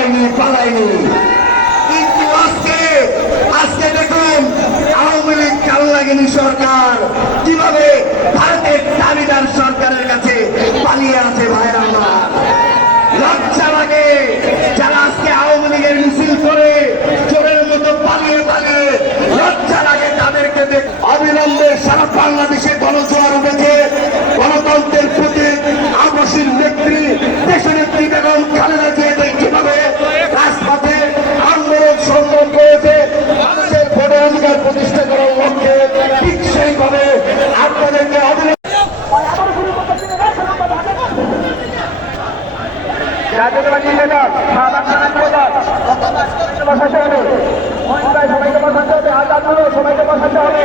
পালাইনি পালাইনি। কিন্তু আজকে আজকে দেখুন আওয়ামী লীগ কাল লাগেনি সরকার? রাজ্যসভার নির্বাচন বসাতে হবে সবাইকে হবে আজাদ সবাইকে বসাতে হবে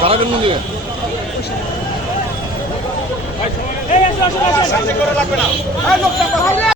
বারাবেন মন্দিরে ভাই সময় এই আসো আসো আসো সামনে করে রাখবে না।